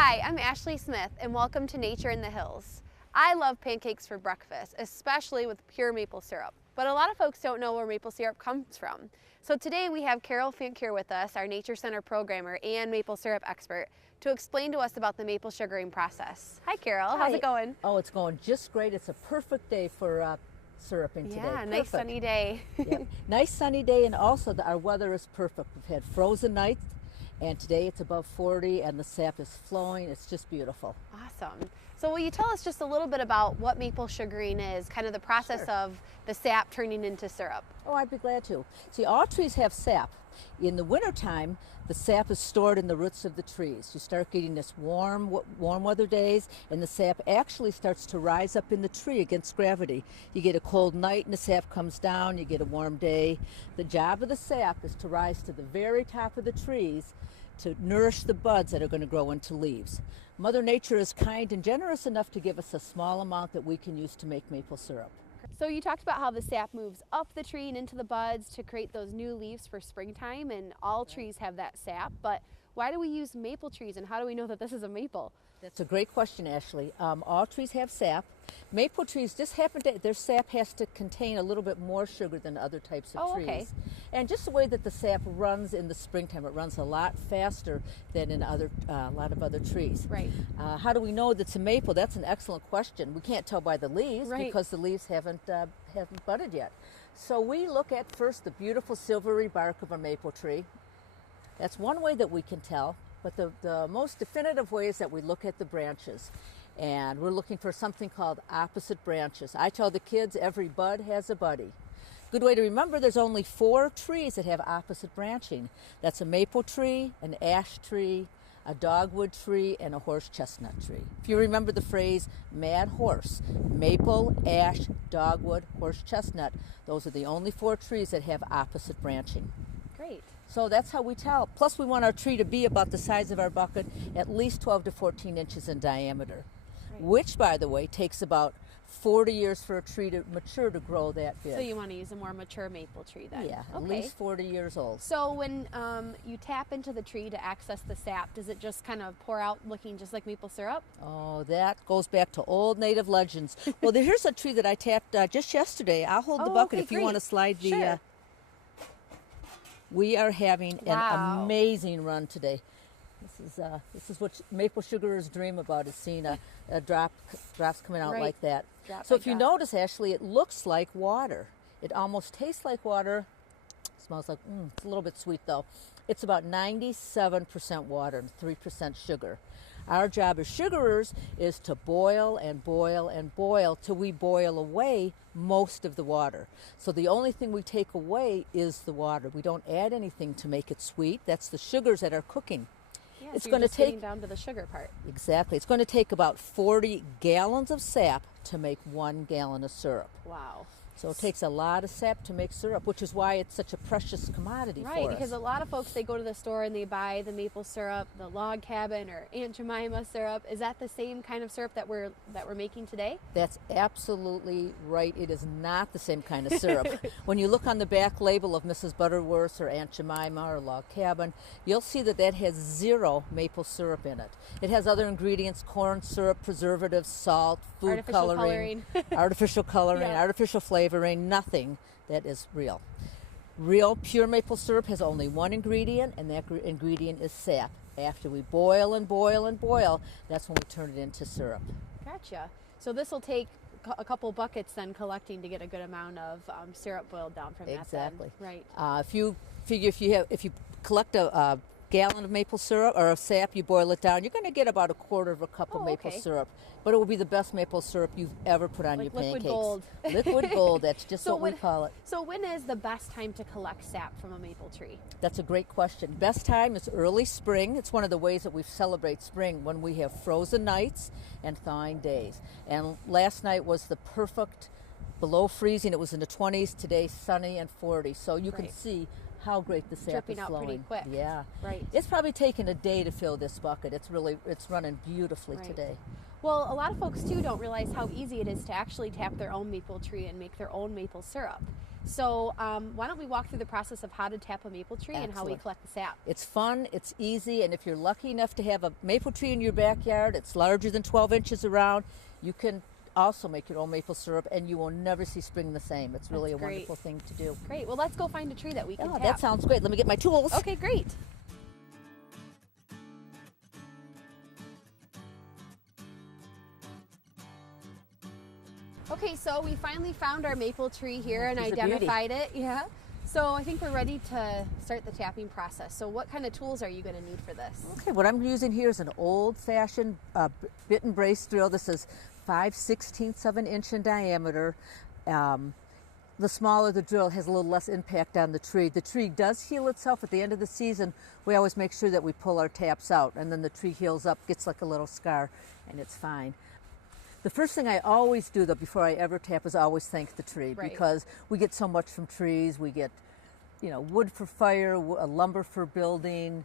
Hi, I'm Ashley Smith and welcome to Nature in the Hills. I love pancakes for breakfast, especially with pure maple syrup. But a lot of folks don't know where maple syrup comes from. So today we have Fink here with us, our Nature Center programmer and maple syrup expert, to explain to us about the maple sugaring process. Hi Carol, how's it going? Oh, it's going just great. It's a perfect day for syruping today. Yeah, nice sunny day. Yep. Nice sunny day, and also our weather is perfect. We've had frozen nights, and today it's above 40 and the sap is flowing. It's just beautiful. Awesome. So will you tell us just a little bit about what maple sugaring is, kind of the process Sure. of the sap turning into syrup? Oh, I'd be glad to. See, all trees have sap. In the wintertime, the sap is stored in the roots of the trees. You start getting this warm weather days, and the sap actually starts to rise up in the tree against gravity. You get a cold night and the sap comes down, you get a warm day. The job of the sap is to rise to the very top of the trees to nourish the buds that are going to grow into leaves. Mother Nature is kind and generous enough to give us a small amount that we can use to make maple syrup. So you talked about how the sap moves up the tree and into the buds to create those new leaves for springtime, and all trees have that sap, but why do we use maple trees and how do we know that this is a maple? That's a great question, Ashley. All trees have sap. Maple trees just happen to, their sap has to contain a little bit more sugar than other types of trees. Okay. And just the way that the sap runs in the springtime, it runs a lot faster than in a lot of other trees. Right. How do we know that it's a maple? That's an excellent question. We can't tell by the leaves Right. because the leaves haven't budded yet. So we look at first the beautiful silvery bark of a maple tree. That's one way that we can tell. But the most definitive way is that we look at the branches, and we're looking for something called opposite branches. I tell the kids every bud has a buddy. Good way to remember, there's only 4 trees that have opposite branching. That's a maple tree, an ash tree, a dogwood tree, and a horse chestnut tree. If you remember the phrase mad horse, maple, ash, dogwood, horse chestnut, those are the only 4 trees that have opposite branching. Great. So that's how we tell. Plus we want our tree to be about the size of our bucket, at least 12 to 14 inches in diameter, Right. which, by the way, takes about 40 years for a tree to mature to grow that big. So you want to use a more mature maple tree then? Yeah, at Okay. least 40 years old. So when you tap into the tree to access the sap, does it just kind of pour out looking just like maple syrup? Oh, that goes back to old native legends. Well, here's a tree that I tapped just yesterday. I'll hold the Oh, bucket okay, if you want to great. slide the... Sure. We are having Wow. an amazing run today. This is what maple sugarers dream about, is seeing drops coming out Right. like that. Drop So by if you drop. notice, Ashley, it looks like water. It almost tastes like water. Smells like, it's a little bit sweet though. It's about 97% water and 3% sugar. Our job as sugarers is to boil and boil and boil till we boil away most of the water. So the only thing we take away is the water. We don't add anything to make it sweet. That's the sugars that are cooking. Yeah, It's so going you're to just getting take down to the sugar part. exactly. It's going to take about 40 gallons of sap to make 1 gallon of syrup. Wow. So it takes a lot of sap to make syrup, which is why it's such a precious commodity Right, for because us. a lot of folks, they go to the store and they buy the maple syrup, the log cabin or Aunt Jemima syrup. Is that the same kind of syrup that we're making today? That's absolutely right. It is not the same kind of syrup. When you look on the back label of Mrs. Butterworth's or Aunt Jemima or Log Cabin, you'll see that that has 0 maple syrup in it. It has other ingredients: corn syrup, preservatives, salt, food Artificial coloring, artificial coloring, Yeah. artificial flavoring, nothing that is real. Real pure maple syrup has only one ingredient, and that ingredient is sap. After we boil and boil and boil, that's when we turn it into syrup. Gotcha. So this will take a couple buckets then collecting to get a good amount of syrup boiled down from that then. Exactly. Right. If you figure if you collect a gallon of maple syrup or of sap, you boil it down, you're going to get about 1/4 of a cup of maple okay. syrup. But it will be the best maple syrup you've ever put on Like your liquid pancakes. gold. Liquid gold. That's just So what we call it. So when is the best time to collect sap from a maple tree? That's a great question. Best time is early spring. It's one of the ways that we celebrate spring, when we have frozen nights and thawing days. And last night was the perfect below freezing. It was in the 20s. Today sunny and 40. So you can Right. see how great the sap Dripping is out flowing. pretty quick. Yeah. Right. It's probably taken a day to fill this bucket. It's running beautifully Right. today. Well, a lot of folks too don't realize how easy it is to actually tap their own maple tree and make their own maple syrup. So why don't we walk through the process of how to tap a maple tree and how we Excellent. collect the sap. It's fun, it's easy, and if you're lucky enough to have a maple tree in your backyard, it's larger than 12 inches around, you can also make your own maple syrup, and you will never see spring the same. It's really That's a great. wonderful thing to do. Great. Well, let's go find a tree that we can Oh, tap. that sounds great. Let me get my tools. Okay, great. Okay, so we finally found our maple tree here and She's a beauty. identified it. Yeah. So I think we're ready to start the tapping process. So what kind of tools are you going to need for this? Okay, what I'm using here is an old-fashioned bit and brace drill. This is 5/16 of an inch in diameter. The smaller the drill has a little less impact on the tree. The tree does heal itself at the end of the season. We always make sure that we pull our taps out, and then the tree heals up, gets like a little scar, and it's fine. The first thing I always do, though, before I ever tap, is always thank the tree, Right. because we get so much from trees. We get, you know, wood for fire, lumber for building,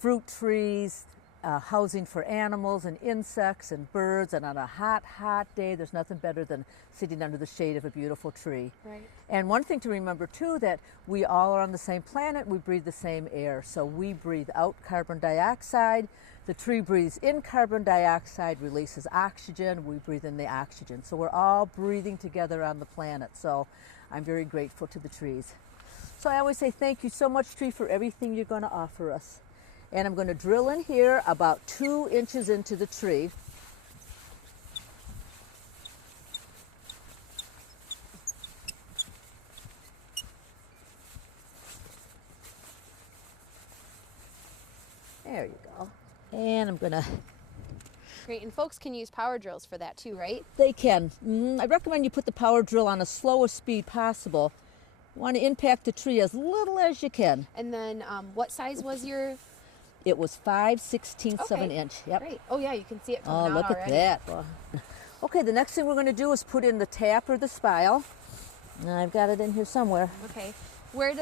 fruit trees, housing for animals and insects and birds. And on a hot, hot day, there's nothing better than sitting under the shade of a beautiful tree. Right. And one thing to remember, too, that we all are on the same planet. We breathe the same air. So we breathe out carbon dioxide. The tree breathes in carbon dioxide, releases oxygen. We breathe in the oxygen. So we're all breathing together on the planet. So I'm very grateful to the trees. So I always say thank you so much, tree, for everything you're going to offer us. And I'm going to drill in here about 2 inches into the tree. There you go. And I'm going to... Great. And folks can use power drills for that too, right? They can. I recommend you put the power drill on as slow a speed possible. You want to impact the tree as little as you can. And then what size was your... It was 5/16 of an Okay, inch. Yep. Great. Oh yeah, you can see it Oh, coming out look already. at that. Wow. Okay, the next thing we're going to do is put in the tap or the spile. I've got it in here somewhere. Okay. Where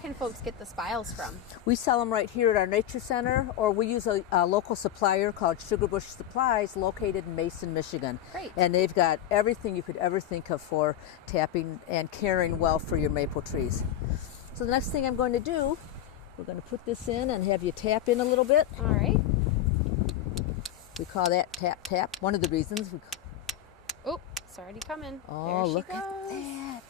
can folks get the spiles from? We sell them right here at our nature center, or we use a local supplier called Sugarbush Supplies, located in Mason, Michigan. Great. And they've got everything you could ever think of for tapping and caring well for your maple trees. So the next thing I'm going to do, we're going to put this in and have you tap in a little bit. All right. We call that tap tap. One of the reasons. Oh, it's already coming. Oh, there she look goes. at that.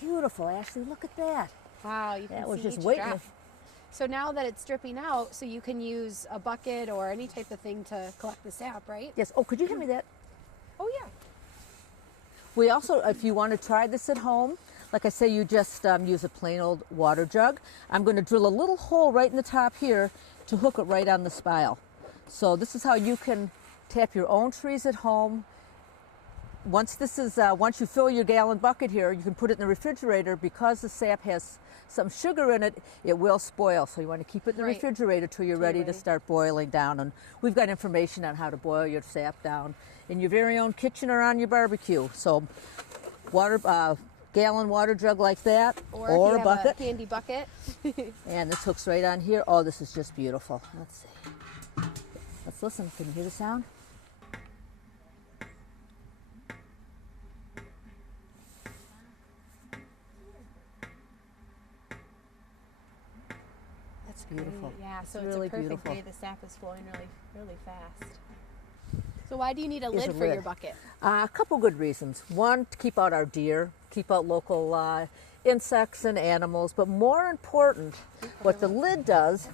Beautiful, Ashley. Look at that. Wow, you can That was see just each waiting. drop. So now that it's dripping out, so you can use a bucket or any type of thing to collect the sap, right? Yes. Oh, could you hand me that? Oh yeah. We also, if you want to try this at home, like I say, you just use a plain old water jug. I'm going to drill a little hole right in the top here to hook it right on the spile. So this is how you can tap your own trees at home. Once you fill your gallon bucket here, you can put it in the refrigerator. Because the sap has some sugar in it, it will spoil. So you want to keep it in the Right. refrigerator till you're ready to start boiling down. And we've got information on how to boil your sap down in your very own kitchen or on your barbecue. So gallon water jug like that, Or a if you have bucket. a handy bucket. And this hooks right on here. Oh, this is just beautiful. Let's see. Let's listen. Can you hear the sound? That's beautiful. Yeah, so It's it's really a perfect beautiful. day. The sap is flowing really, really fast. So why do you need a Is lid a for your lid. bucket? A couple good reasons. One, to keep out our deer, keep out local insects and animals. But more important, what the lid does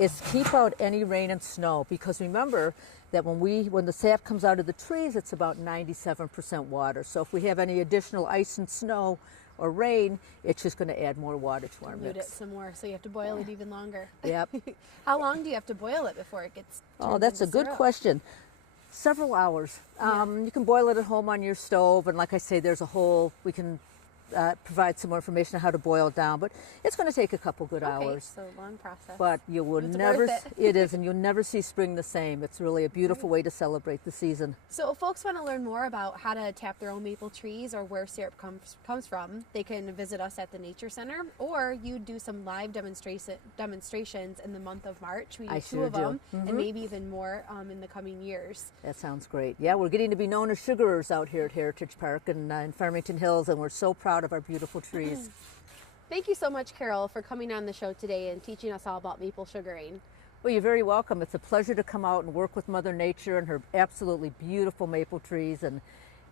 is keep out any rain and snow. Because remember that when the sap comes out of the trees, it's about 97% water. So if we have any additional ice and snow or rain, it's just going to add more water to our Dilute it mix. some more, so you have to boil it even longer. Yep. How long do you have to boil it before it gets Oh, turned that's a into good syrup? question. Several hours. You can boil it at home on your stove, and like I say, there's a whole, we can provide some more information on how to boil it down, but it's going to take a couple good Okay, hours. so long process. But you will It's never, worth it is, and you'll never see spring the same. It's really a beautiful way to celebrate the season. So if folks want to learn more about how to tap their own maple trees or where syrup comes from, they can visit us at the Nature Center, or you do some live demonstrations in the month of March. We do two of them, and maybe even more in the coming years. That sounds great. Yeah, we're getting to be known as sugarers out here at Heritage Park and in Farmington Hills, and we're so proud of our beautiful trees. Thank you so much, Carol, for coming on the show today and teaching us all about maple sugaring. Well, you're very welcome. It's a pleasure to come out and work with Mother Nature and her absolutely beautiful maple trees, and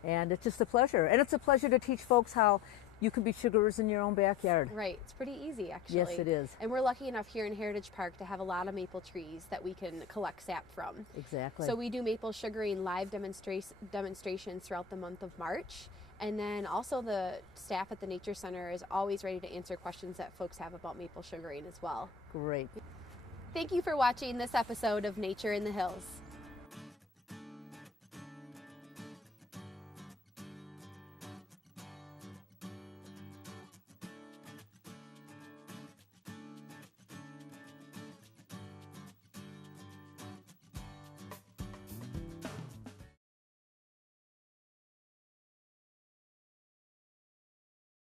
it's just a pleasure. And it's a pleasure to teach folks how you can be sugarers in your own backyard. Right. It's pretty easy, actually. Yes, it is. And we're lucky enough here in Heritage Park to have a lot of maple trees that we can collect sap from. Exactly. So we do maple sugaring live demonstrations throughout the month of March. And then also the staff at the Nature Center is always ready to answer questions that folks have about maple sugaring as well. Great. Thank you for watching this episode of Nature in the Hills.